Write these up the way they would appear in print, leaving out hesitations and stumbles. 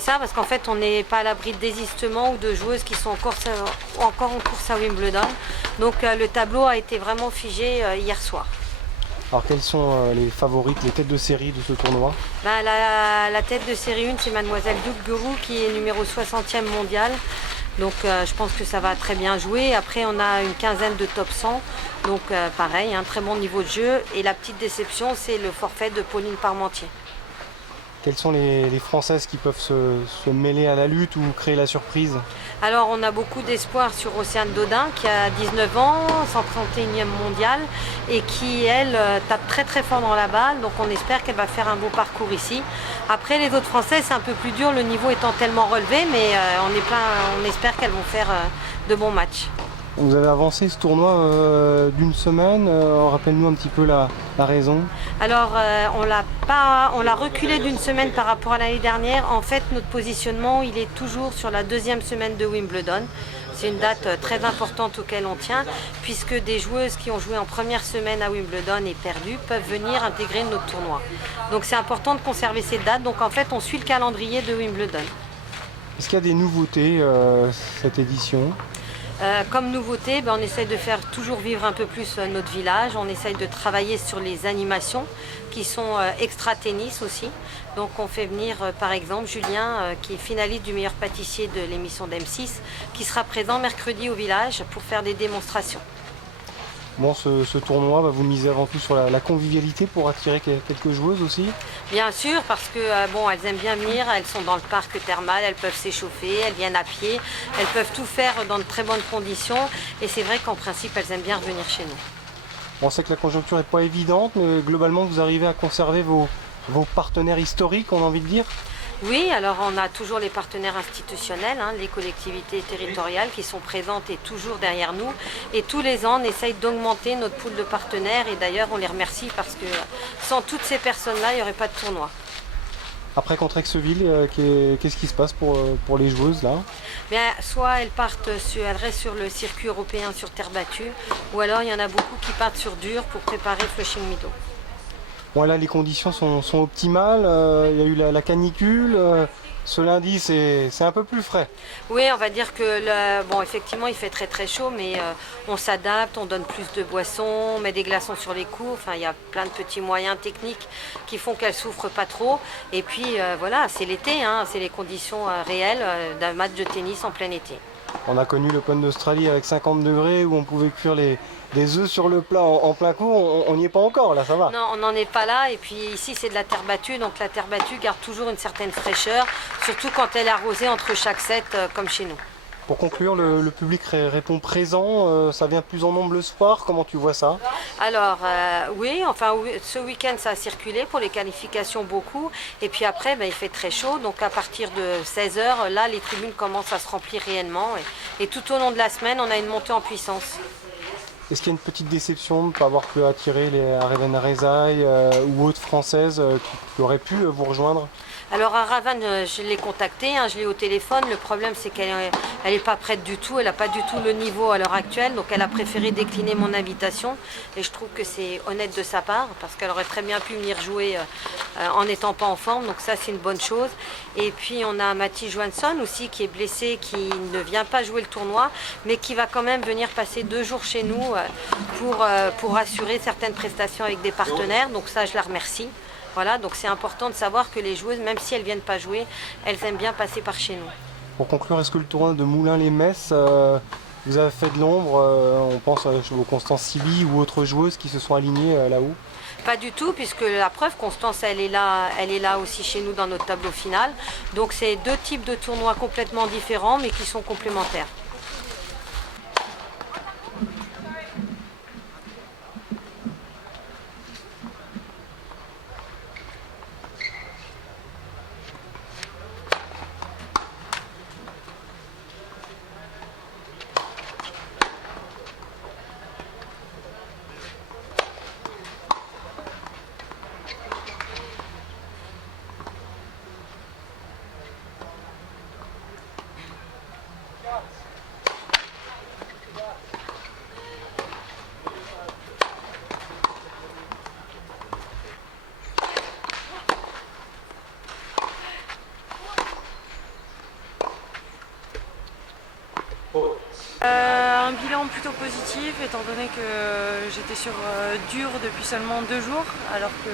Ça parce qu'en fait on n'est pas à l'abri de désistements ou de joueuses qui sont encore en course à Wimbledon. Donc le tableau a été vraiment figé hier soir. Alors quelles sont les favorites, les têtes de série de ce tournoi? La tête de série 1 c'est Mademoiselle Doudgourou qui est numéro 60e mondial. Donc je pense que ça va très bien jouer. Après on a une quinzaine de top 100. Donc pareil, un très bon niveau de jeu. Et la petite déception c'est le forfait de Pauline Parmentier. Quelles sont les Françaises qui peuvent se mêler à la lutte ou créer la surprise? Alors on a beaucoup d'espoir sur Océane Dodin qui a 19 ans, 131e mondial et qui elle tape très très fort dans la balle, donc on espère qu'elle va faire un beau parcours ici. Après les autres Françaises c'est un peu plus dur, le niveau étant tellement relevé, mais on espère qu'elles vont faire de bons matchs. Vous avez avancé ce tournoi d'une semaine, rappelle-nous un petit peu la raison. Alors on l'a reculé d'une semaine par rapport à l'année dernière. En fait notre positionnement il est toujours sur la deuxième semaine de Wimbledon. C'est une date très importante auquel on tient puisque des joueuses qui ont joué en première semaine à Wimbledon et perdu peuvent venir intégrer notre tournoi. Donc c'est important de conserver cette date, donc en fait on suit le calendrier de Wimbledon. Est-ce qu'il y a des nouveautés cette édition? Comme nouveauté, on essaye de faire toujours vivre un peu plus notre village. On essaye de travailler sur les animations qui sont extra-tennis aussi. Donc on fait venir par exemple Julien qui est finaliste du meilleur pâtissier de l'émission d'M6 qui sera présent mercredi au village pour faire des démonstrations. Bon, ce tournoi, vous misez avant tout sur la convivialité pour attirer quelques joueuses aussi? Bien sûr, parce que elles aiment bien venir, elles sont dans le parc thermal, elles peuvent s'échauffer, elles viennent à pied, elles peuvent tout faire dans de très bonnes conditions et c'est vrai qu'en principe elles aiment bien revenir chez nous. On sait que la conjoncture n'est pas évidente, mais globalement vous arrivez à conserver vos partenaires historiques, on a envie de dire? Oui, alors on a toujours les partenaires institutionnels, les collectivités territoriales qui sont présentes et toujours derrière nous. Et tous les ans, on essaye d'augmenter notre pool de partenaires et d'ailleurs on les remercie parce que sans toutes ces personnes-là, il n'y aurait pas de tournoi. Après contre Aix-Ville, qu'est-ce qui se passe pour les joueuses là? Soit elles restent sur le circuit européen sur terre battue, ou alors il y en a beaucoup qui partent sur dur pour préparer Flushing Meadows. Bon, là, les conditions sont optimales, il y a eu la canicule, ce lundi c'est un peu plus frais. Oui, on va dire que effectivement il fait très très chaud, mais on s'adapte, on donne plus de boissons, on met des glaçons sur les cours, il y a plein de petits moyens techniques qui font qu'elles souffrent pas trop. Et puis voilà, c'est l'été, c'est les conditions réelles d'un match de tennis en plein été. On a connu l'Open d'Australie avec 50 degrés où on pouvait cuire des œufs sur le plat en plein cours, on n'y est pas encore là, ça va? Non, on n'en est pas là et puis ici c'est de la terre battue, donc la terre battue garde toujours une certaine fraîcheur, surtout quand elle est arrosée entre chaque set comme chez nous. Pour conclure, le public répond présent, ça vient plus en nombre le soir, comment tu vois ça? Alors oui, ce week-end ça a circulé pour les qualifications beaucoup et puis après il fait très chaud, donc à partir de 16h, là les tribunes commencent à se remplir réellement et tout au long de la semaine on a une montée en puissance. Est-ce qu'il y a une petite déception de ne pas avoir pu attirer les Araven Rezaï ou autres françaises qui auraient pu vous rejoindre? Alors Aravan, je l'ai contactée, je l'ai au téléphone. Le problème c'est qu'elle n'est pas prête du tout, elle n'a pas du tout le niveau à l'heure actuelle, donc elle a préféré décliner mon invitation. Et je trouve que c'est honnête de sa part, parce qu'elle aurait très bien pu venir jouer en n'étant pas en forme, donc ça c'est une bonne chose. Et puis on a Mathie Johansson aussi qui est blessée, qui ne vient pas jouer le tournoi, mais qui va quand même venir passer 2 jours chez nous pour assurer certaines prestations avec des partenaires, donc ça je la remercie. Voilà, donc c'est important de savoir que les joueuses, même si elles ne viennent pas jouer, elles aiment bien passer par chez nous. Pour conclure, est-ce que le tournoi de Moulins-les-Metz vous a fait de l'ombre? On pense aux Constance Siby ou autres joueuses qui se sont alignées là-haut? Pas du tout, puisque la preuve, Constance, elle est là aussi chez nous dans notre tableau final. Donc c'est 2 types de tournois complètement différents, mais qui sont complémentaires. bilan plutôt positif étant donné que j'étais sur dur depuis seulement 2 jours alors que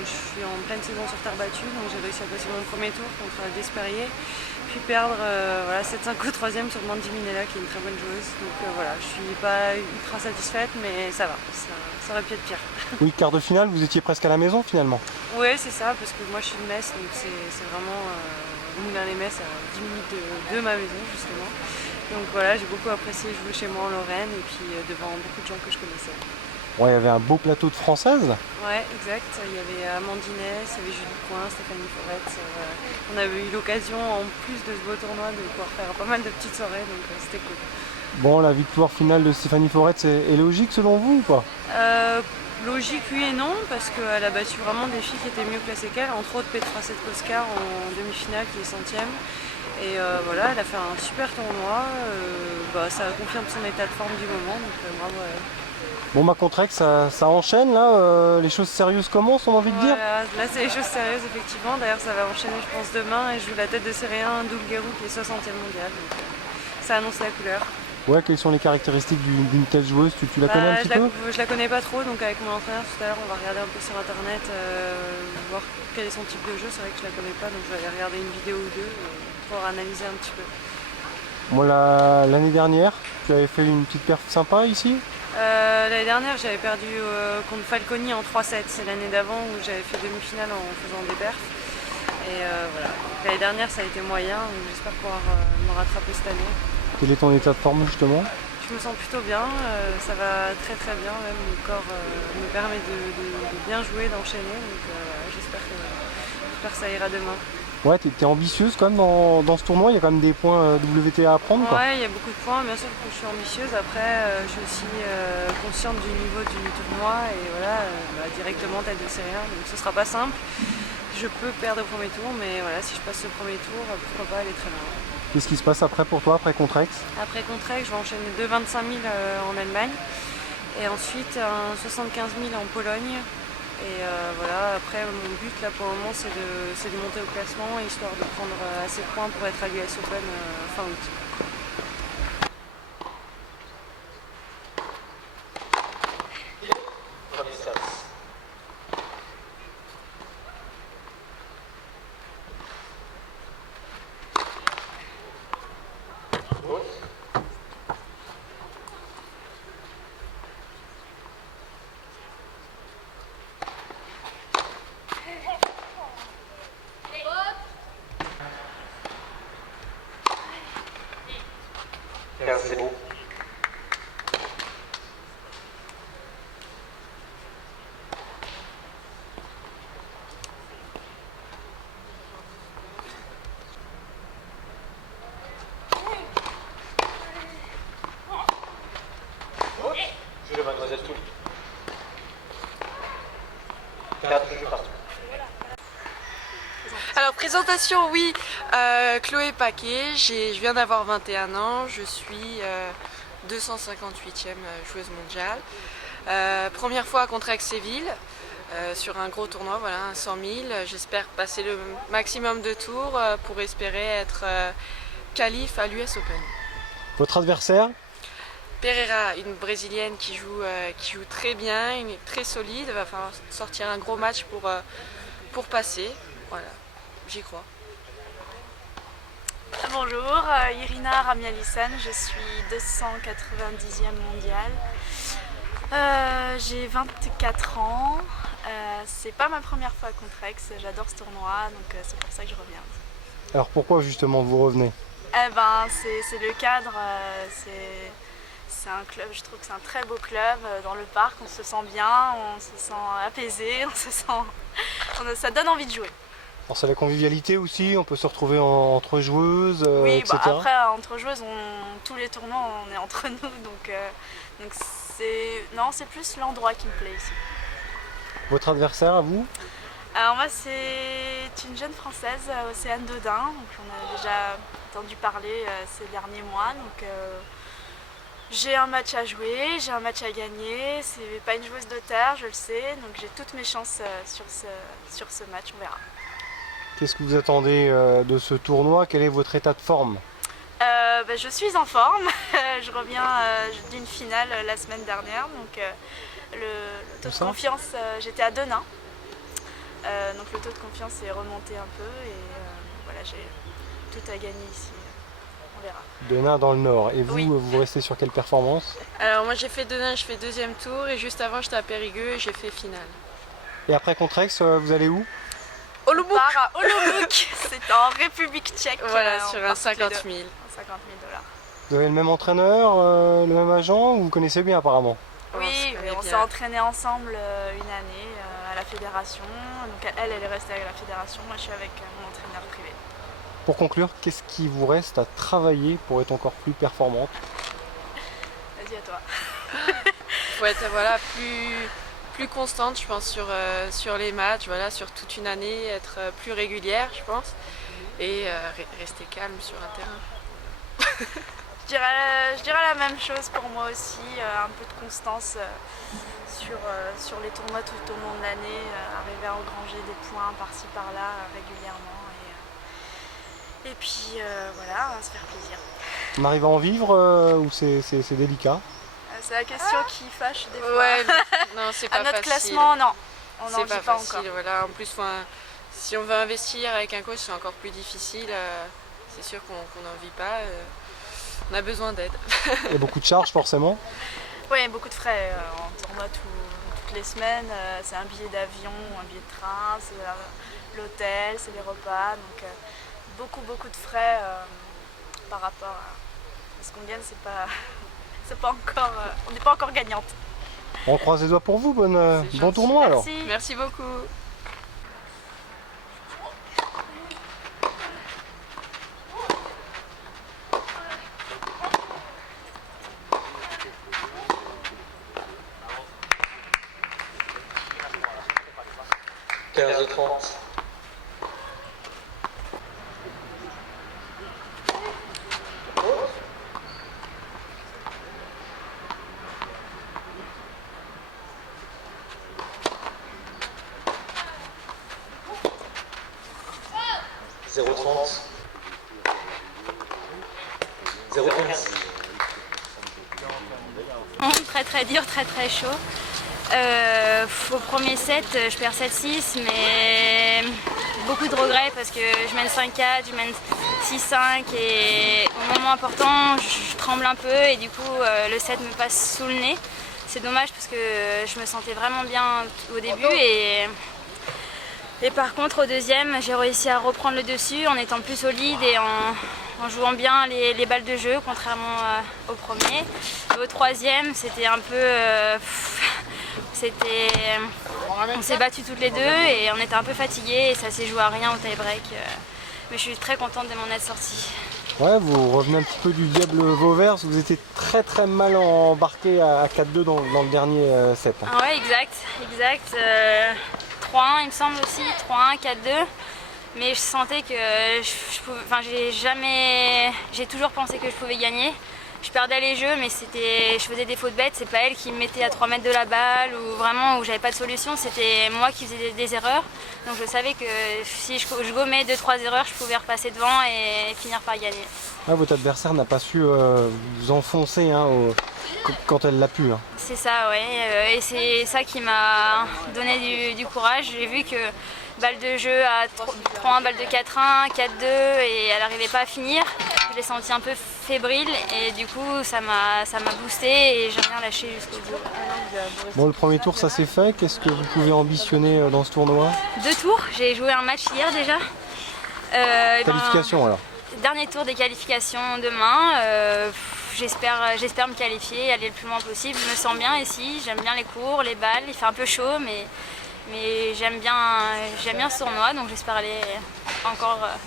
je suis en pleine saison sur terre battue, donc j'ai réussi à passer mon premier tour contre Desperrier, puis perdre 7-5 au troisième sur Mandy Minella qui est une très bonne joueuse. Donc voilà, je suis pas ultra satisfaite mais ça va, ça aurait pu être pire. Oui, quart de finale, vous étiez presque à la maison finalement. Oui, c'est ça, parce que moi je suis de Metz, donc c'est vraiment Moulins-les-Metz à 10 minutes de ma maison justement. Donc voilà, j'ai beaucoup apprécié jouer chez moi en Lorraine et puis devant beaucoup de gens que je connaissais. Ouais, il y avait un beau plateau de françaises. Ouais, exact. Il y avait Amandine, il y avait Julie Coin, Stéphanie Forette. On avait eu l'occasion, en plus de ce beau tournoi, de pouvoir faire pas mal de petites soirées, donc c'était cool. Bon, la victoire finale de Stéphanie Forette est logique selon vous ou pas? Logique, oui et non, parce qu'elle a battu vraiment des filles qui étaient mieux classées qu'elle, entre autres Petra Setkoska en demi-finale qui est 100e. Et voilà, elle a fait un super tournoi, ça confirme son état de forme du moment, donc bravo à elle. Bon, bah Contrex, ça enchaîne là, les choses sérieuses commencent, on a envie de dire. Là c'est les choses sérieuses effectivement, d'ailleurs ça va enchaîner je pense demain et je joue la tête de série 1 Doulguerou qui est 60e mondial, donc ça annonce la couleur. Ouais, quelles sont les caractéristiques d'une telle joueuse? Tu la connais un petit peu? Je la connais pas trop, donc avec mon entraîneur tout à l'heure on va regarder un peu sur internet, voir quel est son type de jeu. C'est vrai que je la connais pas, donc je vais aller regarder une vidéo ou deux pour analyser un petit peu. Bon, l'année dernière, tu avais fait une petite perf sympa ici? L'année dernière j'avais perdu contre Falconi en 3-7, c'est l'année d'avant où j'avais fait demi-finale en faisant des perfs. Et voilà, l'année dernière ça a été moyen, donc j'espère pouvoir me rattraper cette année. Quel est ton état de forme justement? Je me sens plutôt bien, ça va très très bien, même mon corps me permet de bien jouer, d'enchaîner, donc j'espère que ça ira demain. Ouais, t'es ambitieuse quand même dans ce tournoi, il y a quand même des points WTA à prendre quoi. Ouais, il y a beaucoup de points, bien sûr que je suis ambitieuse, après je suis aussi consciente du niveau du tournoi et voilà, directement tête de série 1, donc ce sera pas simple. Je peux perdre au premier tour, mais voilà, si je passe le premier tour, pourquoi pas aller très loin. Qu'est-ce qui se passe après pour toi, après Contrex? Après Contrex, je vais enchaîner 2 25 000 en Allemagne et ensuite un 75 000 en Pologne. Et voilà, après mon but là pour le moment c'est de monter au classement histoire de prendre assez de points pour être à l'US Open fin août. C'est beau. Je le mademoiselle tout. 4 jeux partout. Alors présentation, oui, Chloé Paquet, je viens d'avoir 21 ans, je suis 258e joueuse mondiale. Première fois contre Aix-Séville, sur un gros tournoi, voilà, un 100 000. J'espère passer le maximum de tours pour espérer être qualif à l'US Open. Votre adversaire? Pereira, une brésilienne qui joue très bien, une très solide, va falloir sortir un gros match pour passer. Voilà, j'y crois. Bonjour, Irina Ramialissan, je suis 290e mondiale. J'ai 24 ans, c'est pas ma première fois à Contrex, j'adore ce tournoi, donc c'est pour ça que je reviens. Alors pourquoi justement vous revenez? Eh ben, c'est le cadre, c'est un club, je trouve que c'est un très beau club dans le parc, on se sent bien, on se sent apaisé, ça donne envie de jouer. Alors c'est la convivialité aussi, on peut se retrouver entre joueuses, oui, etc. Après entre joueuses, tous les tournois on est entre nous, donc c'est plus l'endroit qui me plaît ici. Votre adversaire à vous? Alors moi c'est une jeune française, Océane Dodin, donc on a déjà entendu parler ces derniers mois, donc j'ai un match à jouer, j'ai un match à gagner, c'est pas une joueuse de terre, je le sais, donc j'ai toutes mes chances sur ce match, on verra. Qu'est-ce que vous attendez de ce tournoi? Quel est votre état de forme? Je suis en forme. Je reviens d'une finale la semaine dernière. Donc, le taux de confiance, j'étais à Denain. Donc le taux de confiance est remonté un peu et voilà, j'ai tout à gagner ici. On verra. Denain dans le Nord. Et vous, Oui. vous restez sur quelle performance? Alors moi j'ai fait Denain, je fais deuxième tour et juste avant j'étais à Périgueux et j'ai fait finale. Et après Contrex, vous allez où? On part à Olomouc, c'est en République tchèque. Voilà, on sur part un tous 50 les 000. deux. $50 000. Vous avez le même entraîneur, le même agent, vous vous connaissez bien apparemment? Oui, se connaît on s'est bien. entraînés ensemble une année à la fédération. Donc elle est restée avec la fédération, moi je suis avec mon entraîneur privé. Pour conclure, qu'est-ce qui vous reste à travailler pour être encore plus performante? Vas-y à toi. Il faut être voilà, plus constante je pense sur les matchs, voilà, sur toute une année, être plus régulière je pense et rester calme sur un terrain. Je dirais la même chose pour moi aussi, un peu de constance sur les tournois tout au long de l'année, arriver à engranger des points par-ci par-là régulièrement et puis voilà, se faire plaisir. On arrive à en vivre ou c'est délicat? C'est la question qui fâche des fois. Ouais, non c'est pas À notre facile. classement, non, on n'en C'est vit pas pas facile, encore. voilà. En plus, si on veut investir avec un coach, c'est encore plus difficile. C'est sûr qu'on n'en vit pas. On a besoin d'aide. Il y a beaucoup de charges forcément. Oui, beaucoup de frais. On tournoie toutes les semaines. C'est un billet d'avion, un billet de train, c'est l'hôtel, c'est les repas. Donc beaucoup de frais par rapport à ce qu'on gagne. C'est pas encore, on n'est pas encore gagnante. On croise les doigts pour vous, bon gentil. tournoi alors. Merci. Merci beaucoup. Très dur, très chaud. Au premier set, je perds 7-6, mais beaucoup de regrets parce que je mène 5-4, je mène 6-5 et au moment important, je tremble un peu et du coup le set me passe sous le nez. C'est dommage parce que je me sentais vraiment bien au début et par contre au deuxième, j'ai réussi à reprendre le dessus en étant plus solide et en jouant bien les balles de jeu, contrairement au premier. Et au troisième, c'était un peu... on s'est battus toutes les deux et on était un peu fatigués et ça s'est joué à rien au tie-break. Mais je suis très contente de m'en être sortie. Ouais, vous revenez un petit peu du diable Vauvert, vous étiez très mal embarqué à 4-2 dans le dernier set. Ah ouais, exact. 3-1 il me semble aussi, 3-1, 4-2. Mais je sentais que j'ai toujours pensé que je pouvais gagner. Je perdais les jeux, mais je faisais des fautes bêtes. C'est pas elle qui me mettait à 3 mètres de la balle ou vraiment où j'avais pas de solution. C'était moi qui faisais des erreurs. Donc je savais que si je gommais 2-3 erreurs, je pouvais repasser devant et finir par gagner. Ah, votre adversaire n'a pas su vous enfoncer quand elle l'a pu. Hein. C'est ça, ouais. Et c'est ça qui m'a donné du courage. J'ai vu que balle de jeu à 3-1, balle de 4-1, 4-2 et elle n'arrivait pas à finir. Je l'ai senti un peu fébrile et du coup ça m'a boosté et j'ai rien lâché jusqu'au bout. Bon, le premier tour ça s'est fait, qu'est-ce que vous pouvez ambitionner dans ce tournoi? 2 tours, j'ai joué un match hier déjà. Qualification alors? Dernier tour des qualifications demain. J'espère me qualifier, aller le plus loin possible. Je me sens bien ici, j'aime bien les cours, les balles, il fait un peu chaud mais j'aime bien ce tournoi, donc j'espère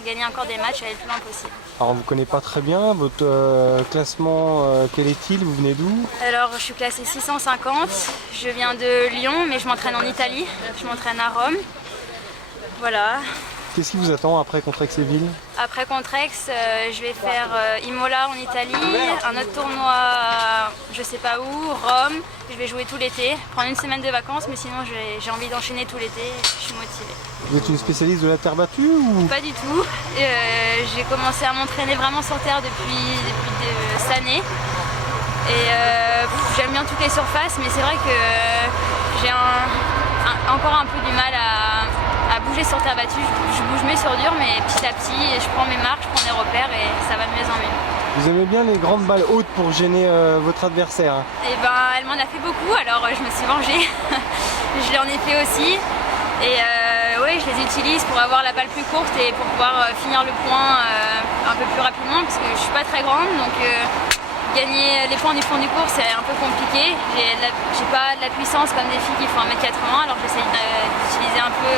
gagner encore des matchs et aller le plus loin possible. Alors on ne vous connaît pas très bien, votre classement, quel est-il? Vous venez d'où? Alors je suis classée 650, je viens de Lyon mais je m'entraîne en Italie, je m'entraîne à Rome. Voilà. Qu'est-ce qui vous attend après Contrexéville? Après Contrex, je vais faire Imola en Italie, un autre tournoi, je sais pas où, Rome. Je vais jouer tout l'été, prendre une semaine de vacances, mais sinon j'ai envie d'enchaîner tout l'été, je suis motivée. Vous êtes une spécialiste de la terre battue ou... Pas du tout. J'ai commencé à m'entraîner vraiment sur terre depuis cette année. Et j'aime bien toutes les surfaces, mais c'est vrai que j'ai encore un peu du mal à bouger sur terre battue. Je bouge mieux sur dur, mais petit à petit, je prends mes marques, je prends des repères et ça va de mieux en mieux. Vous aimez bien les grandes balles hautes pour gêner votre adversaire, hein? Et ben, elle m'en a fait beaucoup, alors je me suis vengée. Je l'en ai fait aussi. Et oui, je les utilise pour avoir la balle plus courte et pour pouvoir finir le point un peu plus rapidement, parce que je suis pas très grande, donc gagner les points du fond du cours c'est un peu compliqué. J'ai pas de la puissance comme des filles qui font 1m80, alors j'essaye d'utiliser un peu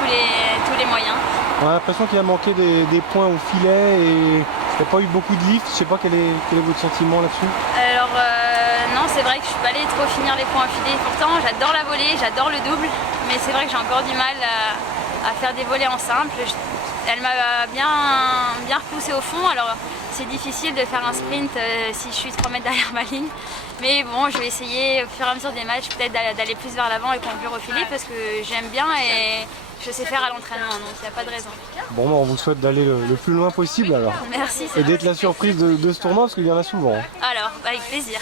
tous les moyens. On a l'impression qu'il a manqué des points au filet et il n'y a pas eu beaucoup de lift. Je sais pas quel est votre sentiment là-dessus. Alors non, c'est vrai que je suis pas allée trop finir les points affilés. Pourtant j'adore la volée, j'adore le double, mais c'est vrai que j'ai encore du mal à faire des volées en simple. Elle m'a bien repoussé au fond, alors c'est difficile de faire un sprint si je suis 3 mètres derrière ma ligne. Mais bon, je vais essayer au fur et à mesure des matchs peut-être d'aller plus vers l'avant et conclure au filet parce que j'aime bien et je sais faire à l'entraînement, donc il n'y a pas de raison. Bon, on vous souhaite d'aller le plus loin possible alors. Merci. Et d'être la surprise de ce tournoi parce qu'il y en a souvent. Alors, avec plaisir.